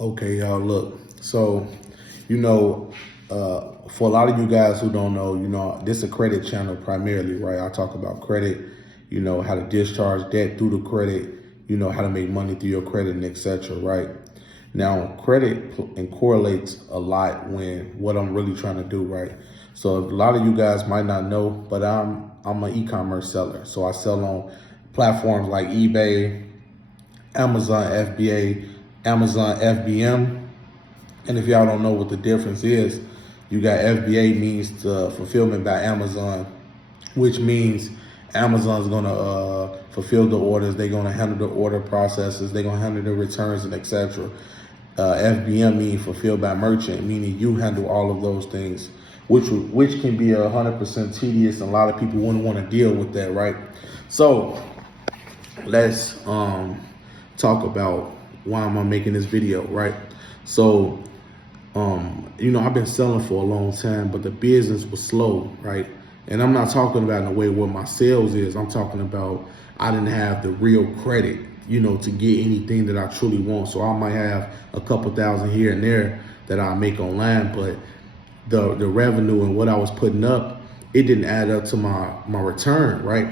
Okay, y'all, look. So, you know, for a lot of you guys who don't know, this is a credit channel primarily, right? I talk about credit, how to discharge debt through the credit, how to make money through your credit and etc., right? Now, credit and correlates a lot when what I'm really trying to do, right? So a lot of you guys might not know, but I'm an e-commerce seller. So I sell on platforms like eBay, Amazon FBA, Amazon FBM. And if y'all don't know what the difference is, you got FBA means fulfillment by Amazon, which means Amazon's gonna fulfill the orders. They're gonna handle the order processes. They're gonna handle the returns and etc. FBM means fulfilled by merchant, meaning you handle all of those things, which can be 100% tedious, and a lot of people wouldn't want to deal with that, right? So let's talk about why am I making this video, right? So I've been selling for a long time, but the business was slow, right? And I'm not talking about in a way where my sales is. I'm talking about I didn't have the real credit, to get anything that I truly want. So I might have a couple thousand here and there that I make online, but the revenue and what I was putting up, it didn't add up to my return, right?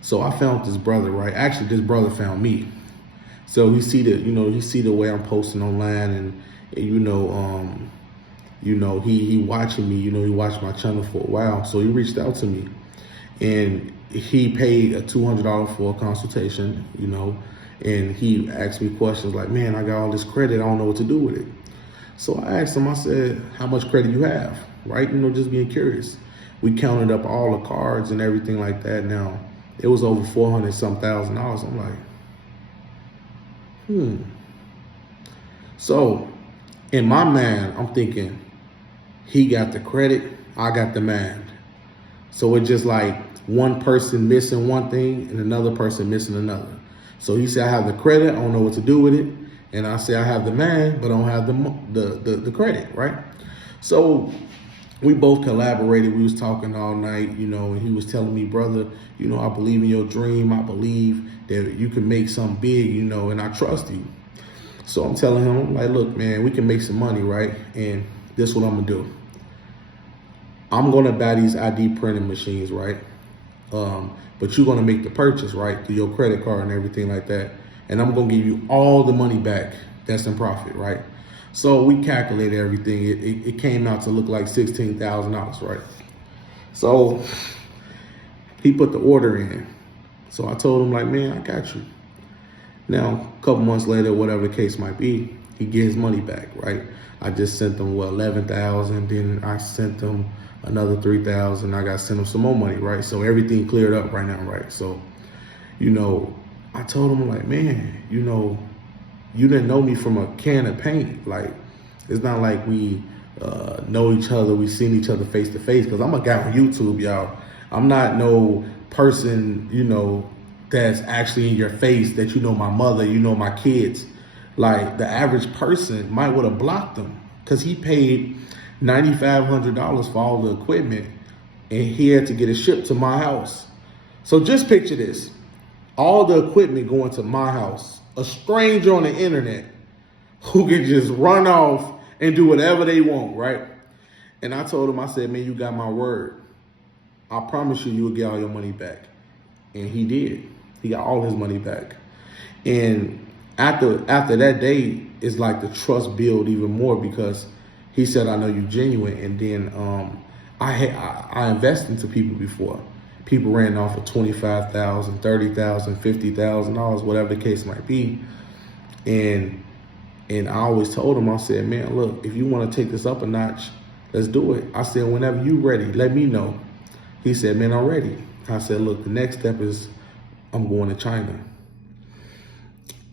So I found this brother, right? Actually, this brother found me. So he see the way I'm posting online, and he watching me. He watched my channel for a while. So he reached out to me, and he paid a $200 for a consultation. And he asked me questions like, "Man, I got all this credit. I don't know what to do with it." So I asked him. I said, "How much credit you have?" Right? Just being curious. We counted up all the cards and everything like that. Now it was over 400 some $1,000. I'm like, So in my mind, I'm thinking he got the credit, I got the mind. So it's just like one person missing one thing and another person missing another. So he said, I have the credit, I don't know what to do with it. And I say, I have the mind, but I don't have the credit, right? So we both collaborated. We was talking all night, and he was telling me, brother, I believe in your dream. I believe that you can make something big, and I trust you. So I'm telling him, I'm like, look, man, we can make some money, right? And this is what I'm gonna do. I'm gonna buy these ID printing machines, right? But you're gonna make the purchase, right, through your credit card and everything like that. And I'm gonna give you all the money back that's in profit, right? So we calculated everything. It came out to look like $16,000, right? So he put the order in. So I told him, like, man, I got you. Now, a couple months later, whatever the case might be, he get his money back, right? I just sent them, 11,000. Then I sent them another 3,000. I got to send them some more money, right? So everything cleared up right now, right? So, I told him, like, man, you didn't know me from a can of paint. Like, it's not like we know each other. We seen each other face to face. Because I'm a guy on YouTube, y'all. I'm not no person, that's actually in your face, that my mother, my kids. Like, the average person might would have blocked him because he paid $9,500 for all the equipment, and he had to get it shipped to my house. So just picture this. All the equipment going to my house, a stranger on the internet who can just run off and do whatever they want, right? And I told him, I said, man, you got my word. I promise you will get all your money back. And he did. He got all his money back. And after that day, it's like the trust build even more, because he said, I know you genuine. And then I invested into people before. People ran off for $25,000, $30,000, $50,000, whatever the case might be. And I always told him, I said, man, look, if you want to take this up a notch, let's do it. I said, whenever you ready, let me know. He said, man, I'm ready. I said, look, the next step is I'm going to China.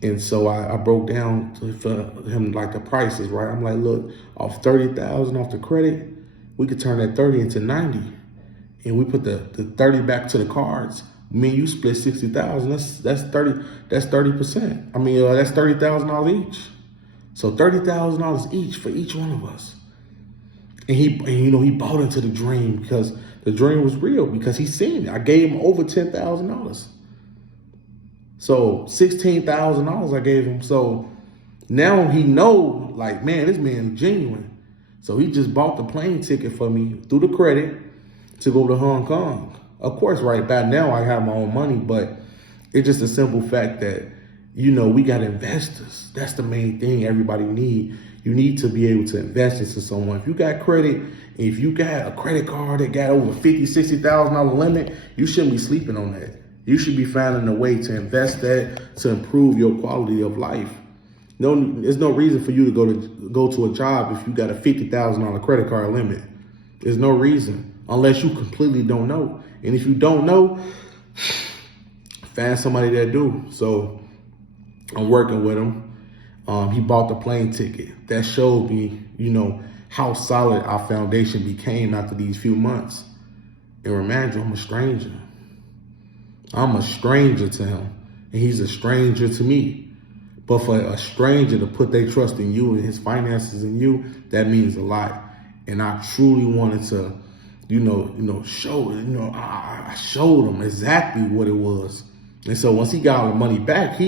And so I broke down for him like the prices, right? I'm like, look, off 30,000 off the credit, we could turn that 30 into 90. And we put the 30 back to the cards. Me and you split 60,000. That's 30%. That's $30,000 each. So $30,000 each for each one of us. And he bought into the dream, because the dream was real, because he seen it. I gave him over $10,000. So $16,000 I gave him. So Now he know, like, man, this man genuine. So he just bought the plane ticket for me through the credit to go to Hong Kong. Of course, right back now I have my own money, but it's just a simple fact that, you know, we got investors. That's the main thing everybody need. You need to be able to invest into someone. If you got credit, if you got a credit card that got over $50,000, $60,000 limit, you shouldn't be sleeping on that. You should be finding a way to invest that to improve your quality of life. No, there's no reason for you to go to a job if you got a $50,000 credit card limit. There's no reason unless you completely don't know. And if you don't know, find somebody that do. So I'm working with him. He bought the plane ticket. That showed me, you know, how solid our foundation became after these few months. And remind you, I'm a stranger. I'm a stranger to him, and he's a stranger to me. But for a stranger to put their trust in you and his finances in you, that means a lot. And I truly wanted to, show, I showed him exactly what it was. And so once he got all the money back,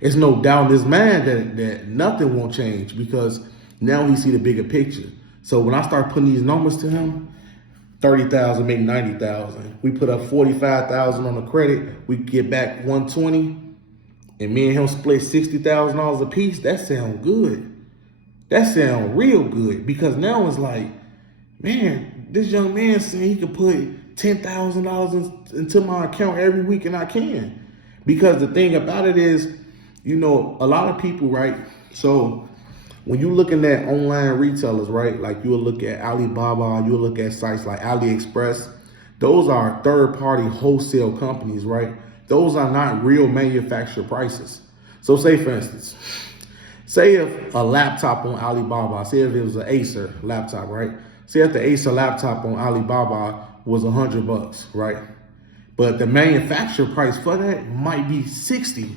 it's no doubt in his mind that nothing won't change, because now he see the bigger picture. So when I start putting these numbers to him, 30,000, maybe 90,000. We put up 45,000 on the credit. We get back 120, and me and him split $60,000 a piece. That sound good. That sound real good, because now it's like, man, this young man saying he could put $10,000 into my account every week, and I can. Because the thing about it is, a lot of people, right? So when you're looking at online retailers, right, like you'll look at Alibaba, you'll look at sites like AliExpress, those are third-party wholesale companies, right? Those are not real manufacturer prices. So say, for instance, say if a laptop on Alibaba, say if it was an Acer laptop, right? Say if the Acer laptop on Alibaba was $100, right? But the manufacturer price for that might be $60,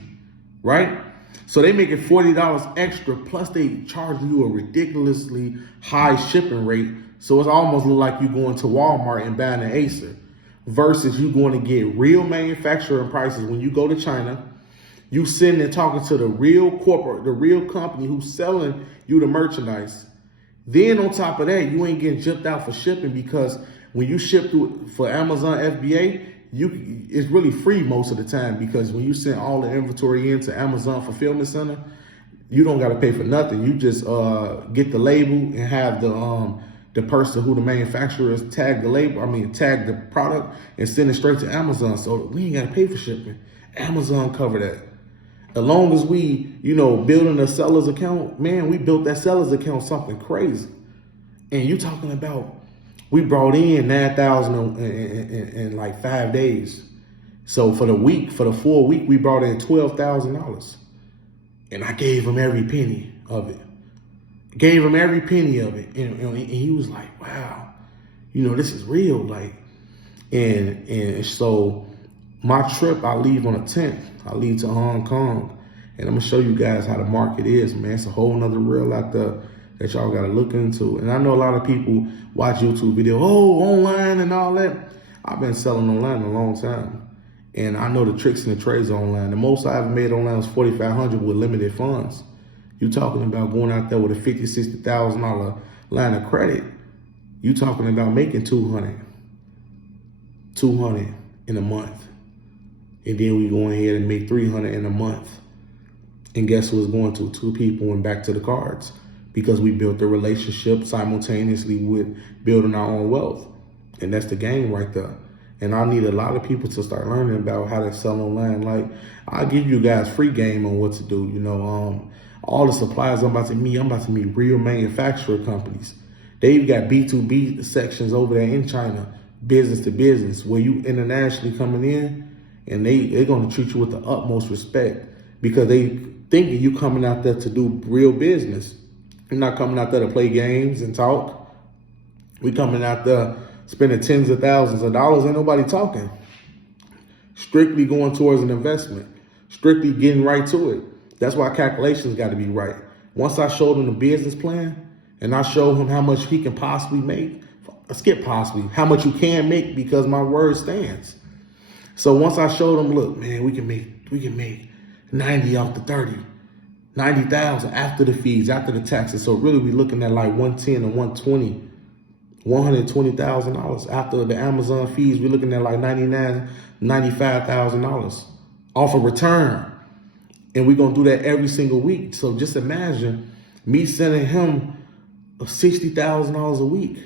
right? So they make it $40 extra, plus they charge you a ridiculously high shipping rate. So it's almost like you going to Walmart and buying an Acer, versus you going to get real manufacturer prices. When you go to China, you sitting there talking to the real corporate, the real company who's selling you the merchandise. Then on top of that, you ain't getting jumped out for shipping, because when you ship through for Amazon FBA, it's really free most of the time, because when you send all the inventory into Amazon Fulfillment Center, you don't got to pay for nothing. You just get the label and have the person who the manufacturer is tag the product and send it straight to Amazon. So we ain't got to pay for shipping. Amazon cover that. As long as we, building a seller's account, man, we built that seller's account something crazy. And you talking about, we brought in 9,000 in like 5 days. So for the full week, we brought in $12,000. And I gave him every penny of it. And he was like, wow, this is real. Like, and so my trip, I leave on the 10th. I leave to Hong Kong. And I'm going to show you guys how the market is, man. It's a whole nother reel out there that y'all got to look into. And I know a lot of people watch YouTube videos, online and all that. I've been selling online a long time. And I know the tricks and the trades online. The most I ever made online was $4,500 with limited funds. You talking about going out there with a $50,000, $60,000 line of credit. You talking about making $200 in a month. And then we go ahead and make $300 in a month. And guess who it's going to? 2 people and back to the cards. Because we built a relationship simultaneously with building our own wealth. And that's the game right there. And I need a lot of people to start learning about how to sell online. Like, I'll give you guys free game on what to do. All the suppliers I'm about to meet real manufacturer companies. They've got B2B sections over there in China, business to business, where you internationally coming in, and they're going to treat you with the utmost respect, because they thinking you coming out there to do real business. You're not coming out there to play games and talk. We coming out there spending tens of thousands of dollars. Ain't nobody talking. Strictly going towards an investment. Strictly getting right to it. That's why calculations got to be right. Once I showed him the business plan and I showed him how much he can possibly make, skip possibly, how much you can make, because my word stands. So once I showed him, look, man, we can make 90 off the 30. 90,000 after the fees, after the taxes. So really we looking at like 110 or 120, $120,000 after the Amazon fees. We're looking at like $95,000 off a return. And we're gonna do that every single week. So just imagine me sending him $60,000 a week,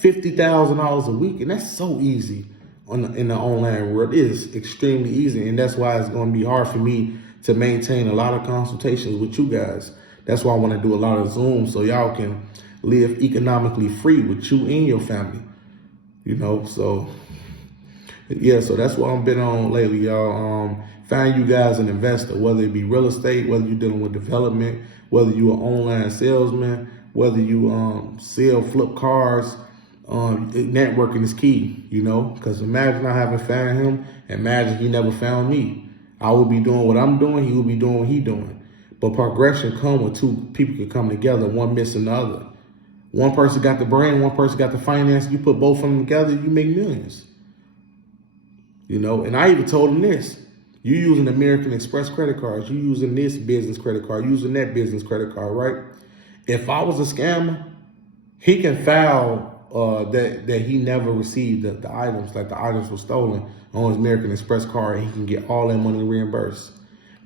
$50,000 a week, and that's so easy in the online world. It is extremely easy, and that's why it's going to be hard for me to maintain a lot of consultations with you guys. That's why I want to do a lot of Zoom so y'all can live economically free with you and your family. You know, so yeah, so that's what I've been on lately, y'all. Find you guys an investor, whether it be real estate, whether you're dealing with development, whether you're an online salesman, whether you sell flip cars. Networking is key, you know, because imagine I haven't found him, imagine he never found me. I would be doing what I'm doing, he would be doing what he's doing. But progression comes when two people can come together, one missing the other. One person got the brain, one person got the finance. You put both of them together, you make millions. You know, and I even told him this. You using American Express credit cards, you using this business credit card, using that business credit card, right? If I was a scammer, he can file that he never received the items, like the items were stolen on his American Express card, and he can get all that money reimbursed.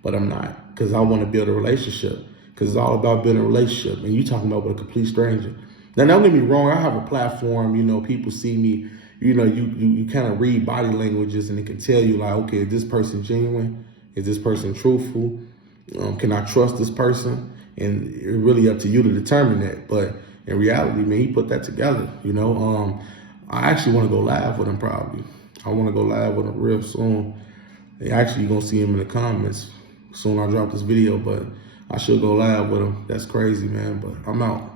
But I'm not, because I want to build a relationship, because it's all about building a relationship, and you talking about with a complete stranger. Now, don't get me wrong, I have a platform, you know, people see me, you know, you kind of read body languages, and it can tell you like, okay, is this person genuine? Is this person truthful? Can I trust this person? And it's really up to you to determine that. But in reality, man, he put that together, you know. I actually want to go live with him probably. I want to go live with him real soon. Actually, you're going to see him in the comments soon I drop this video, but I should go live with him. That's crazy, man, but I'm out.